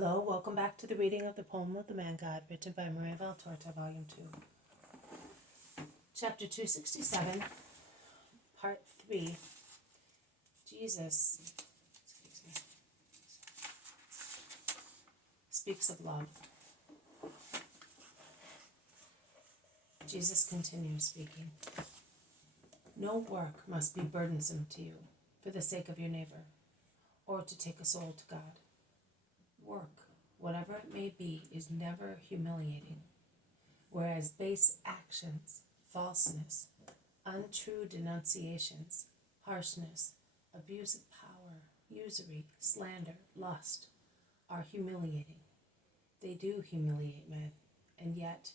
Hello, welcome back to the reading of the poem of the Man God, written by Maria Valtorta, Volume 2. Chapter 267, Part 3. Jesus speaks of love. Jesus continues speaking. No work must be burdensome to you for the sake of your neighbor, or to take a soul to God. Work, whatever it may be, is never humiliating, whereas base actions, falseness, untrue denunciations, harshness, abuse of power, usury, slander, lust, are humiliating. They do humiliate men, and yet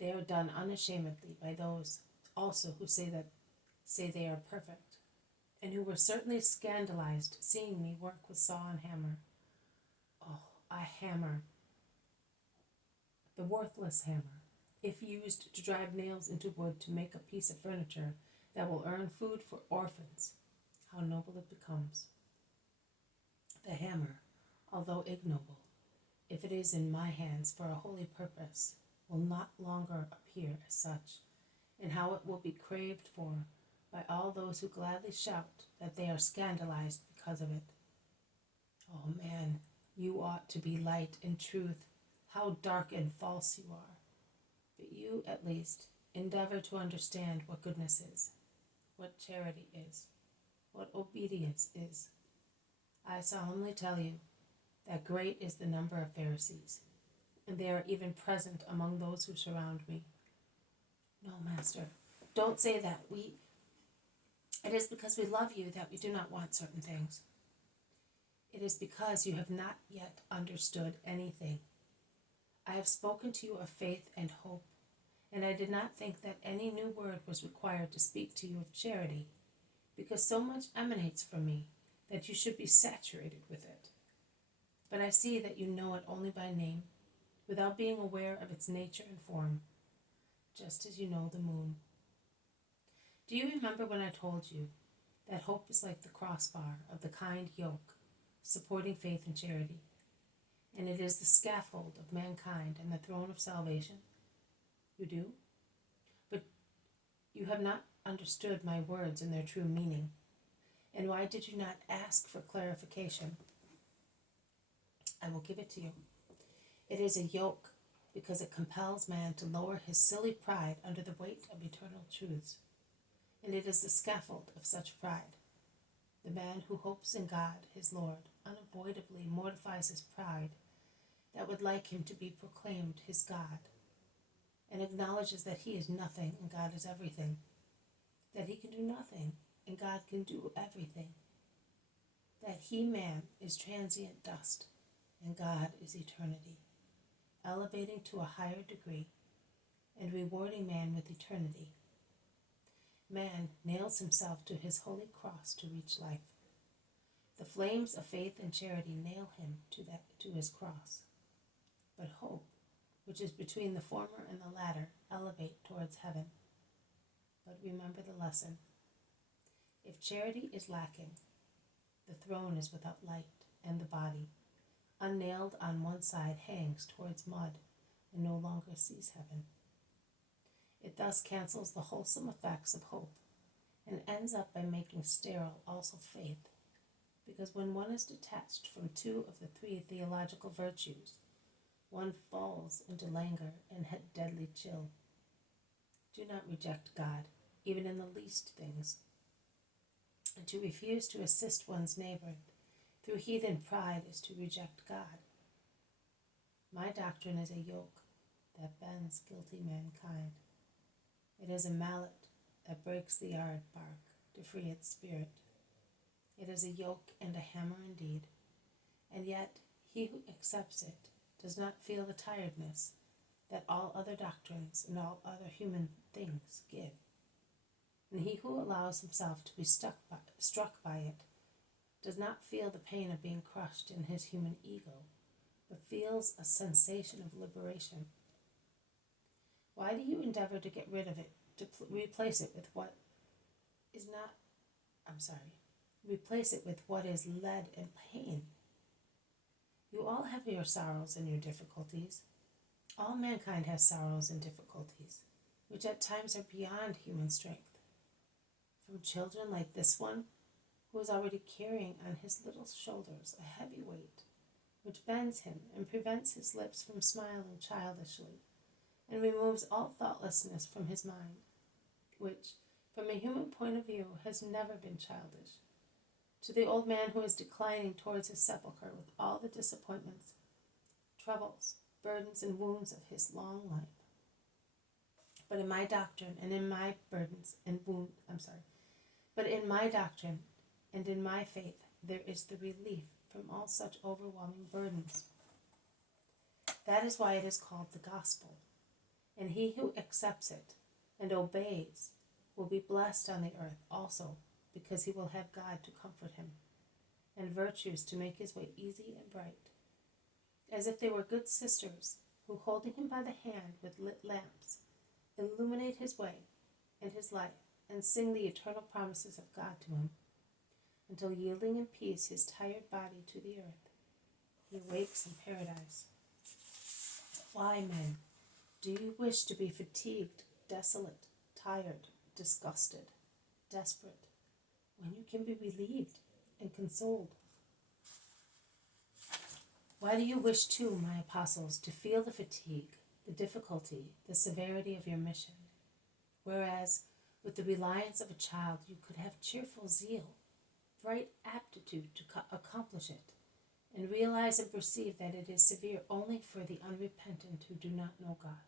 they are done unashamedly by those also who say they are perfect, and who were certainly scandalized seeing me work with saw and hammer. Oh, a hammer, the worthless hammer, if used to drive nails into wood to make a piece of furniture that will earn food for orphans, how noble it becomes. The hammer, although ignoble, if it is in my hands for a holy purpose, will not longer appear as such, and how it will be craved for by all those who gladly shout that they are scandalized because of it. Oh man, you ought to be light and truth. How dark and false you are. But you, at least, endeavor to understand what goodness is, what charity is, what obedience is. I solemnly tell you that great is the number of Pharisees, and they are even present among those who surround me. No, Master, don't say that. It is because we love you that we do not want certain things. It is because you have not yet understood anything. I have spoken to you of faith and hope, and I did not think that any new word was required to speak to you of charity, because so much emanates from me that you should be saturated with it. But I see that you know it only by name, without being aware of its nature and form, just as you know the moon. Do you remember when I told you that hope is like the crossbar of the kind yoke, supporting faith and charity, and it is the scaffold of mankind and the throne of salvation? You do? But you have not understood my words in their true meaning. And why did you not ask for clarification? I will give it to you. It is a yoke because it compels man to lower his silly pride under the weight of eternal truths. And it is the scaffold of such pride. The man who hopes in God, his Lord, unavoidably mortifies his pride that would like him to be proclaimed his God, and acknowledges that he is nothing and God is everything, that he can do nothing and God can do everything, that he, man, is transient dust and God is eternity, elevating to a higher degree and rewarding man with eternity. Man nails himself to his holy cross to reach life. The flames of faith and charity nail him to his cross. But hope, which is between the former and the latter, elevate towards heaven. But remember the lesson. If charity is lacking, the throne is without light, and the body, unnailed on one side, hangs towards mud and no longer sees heaven. It thus cancels the wholesome effects of hope and ends up by making sterile also faith, because when one is detached from two of the three theological virtues, one falls into languor and deadly chill. Do not reject God, even in the least things. And to refuse to assist one's neighbor through heathen pride is to reject God. My doctrine is a yoke that bends guilty mankind. It is a mallet that breaks the arid bark to free its spirit. It is a yoke and a hammer indeed, and yet he who accepts it does not feel the tiredness that all other doctrines and all other human things give. And he who allows himself to be struck by it does not feel the pain of being crushed in his human ego, but feels a sensation of liberation. Why do you endeavor to get rid of it, to replace it with what is not, replace it with what is lead and pain? You You all have your sorrows and your difficulties. All mankind has sorrows and difficulties, which at times are beyond human strength. From children like this one, who is already carrying on his little shoulders a heavy weight, which bends him and prevents his lips from smiling childishly, and removes all thoughtlessness from his mind, which, from a human point of view, has never been childish, to the old man who is declining towards his sepulchre with all the disappointments, troubles, burdens, and wounds of his long life. But in my doctrine and in my doctrine and in my faith, there is the relief from all such overwhelming burdens. That is why it is called the gospel, and he who accepts it and obeys will be blessed on the earth also, because he will have God to comfort him, and virtues to make his way easy and bright, as if they were good sisters who, holding him by the hand with lit lamps, illuminate his way and his life, and sing the eternal promises of God to him, until yielding in peace his tired body to the earth, he awakes in paradise. Why, men, do you wish to be fatigued, desolate, tired, disgusted, desperate, when you can be relieved and consoled? Why do you wish too, my apostles, to feel the fatigue, the difficulty, the severity of your mission, whereas with the reliance of a child you could have cheerful zeal, bright aptitude to accomplish it, and realize and perceive that it is severe only for the unrepentant who do not know God,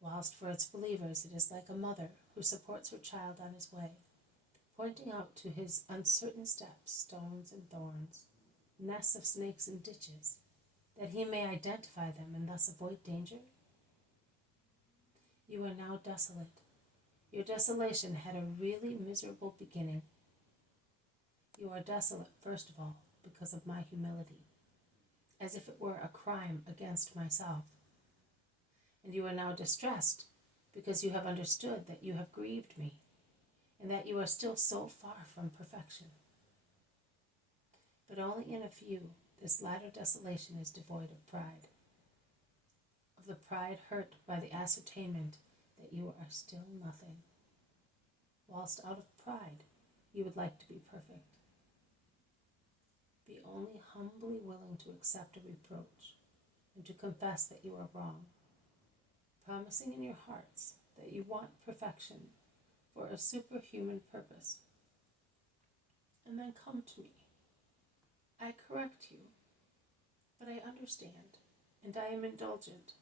whilst for its believers it is like a mother who supports her child on his way, pointing out to his uncertain steps stones and thorns, nests of snakes and ditches, that he may identify them and thus avoid danger? You are now desolate. Your desolation had a really miserable beginning. You are desolate, first of all, because of my humility, as if it were a crime against myself. And you are now distressed, because you have understood that you have grieved me, and that you are still so far from perfection. But only in a few this latter desolation is devoid of pride, of the pride hurt by the ascertainment that you are still nothing, whilst out of pride you would like to be perfect. Be only humbly willing to accept a reproach and to confess that you are wrong, promising in your hearts that you want perfection for a superhuman purpose. And then come to me. I correct you, but I understand, and I am indulgent.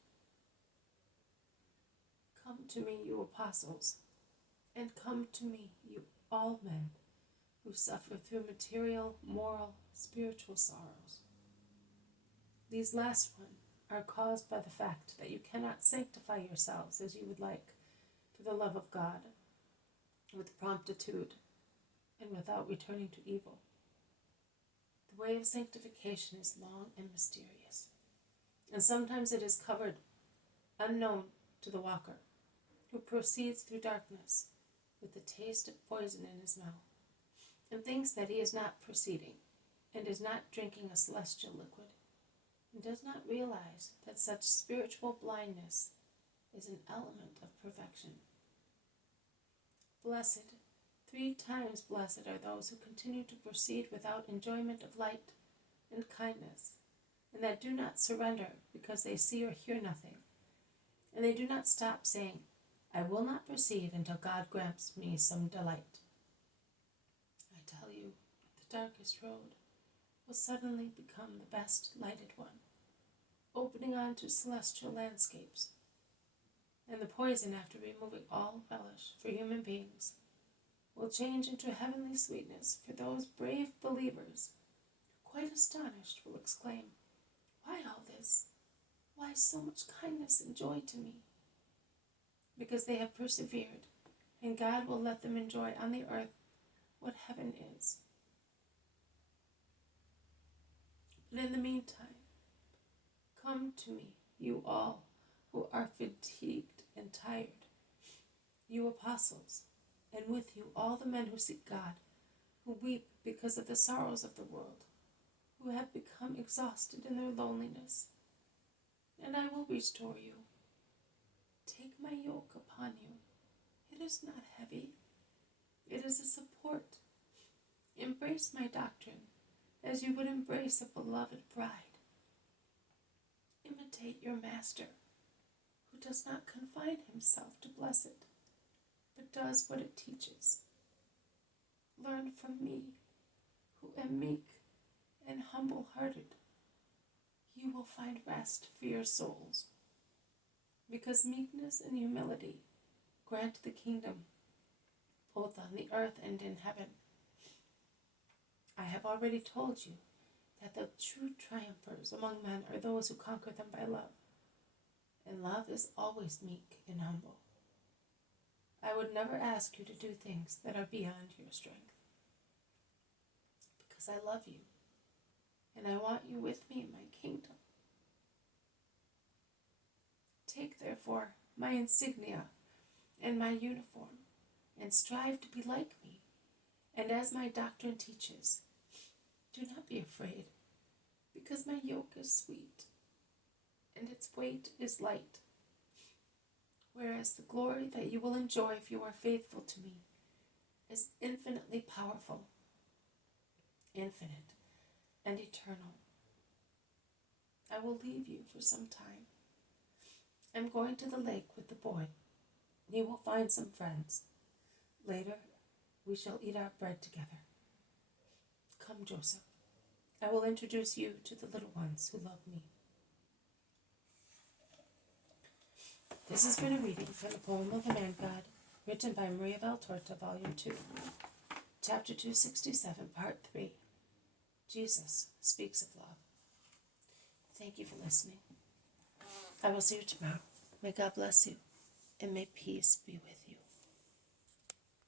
Come to me, you apostles, and come to me, you all men who suffer through material, moral, spiritual sorrows. These last ones are caused by the fact that you cannot sanctify yourselves as you would like for the love of God, with promptitude and without returning to evil. The way of sanctification is long and mysterious, and sometimes it is covered unknown to the walker, who proceeds through darkness with the taste of poison in his mouth, and thinks that he is not proceeding, and is not drinking a celestial liquid, and does not realize that such spiritual blindness is an element of perfection. Blessed, 3 times blessed are those who continue to proceed without enjoyment of light and kindness, and that do not surrender because they see or hear nothing, and they do not stop saying, I will not proceed until God grants me some delight. I tell you, the darkest road will suddenly become the best lighted one, opening on to celestial landscapes, and the poison, after removing all relish for human beings, will change into heavenly sweetness for those brave believers who, quite astonished, will exclaim, Why all this? Why so much kindness and joy to me? Because they have persevered, and God will let them enjoy on the earth what heaven is. But in the meantime, come to me, you all who are fatigued and tired, you apostles, and with you all the men who seek God, who weep because of the sorrows of the world, who have become exhausted in their loneliness, and I will restore you. Take my yoke upon you. It is not heavy. It is a support. Embrace my doctrine as you would embrace a beloved bride. Imitate your master, who does not confine himself to bless it, but does what it teaches. Learn from me, who am meek and humble-hearted. You will find rest for your souls, because meekness and humility grant the kingdom, both on the earth and in heaven. I have already told you that the true triumphers among men are those who conquer them by love, and love is always meek and humble. I would never ask you to do things that are beyond your strength, because I love you, and I want you with me in my kingdom. Take, therefore, my insignia and my uniform, and strive to be like me, and as my doctrine teaches, do not be afraid, because my yoke is sweet, and its weight is light, whereas the glory that you will enjoy if you are faithful to me is infinitely powerful, infinite, and eternal. I will leave you for some time. I'm going to the lake with the boy. He will find some friends. Later, we shall eat our bread together. Come, Joseph. I will introduce you to the little ones who love me. This has been a reading from the poem of the Man God, written by Maria Valtorta, Volume 2, Chapter 267, Part 3. Jesus speaks of love. Thank you for listening. I will see you tomorrow. May God bless you, and may peace be with you.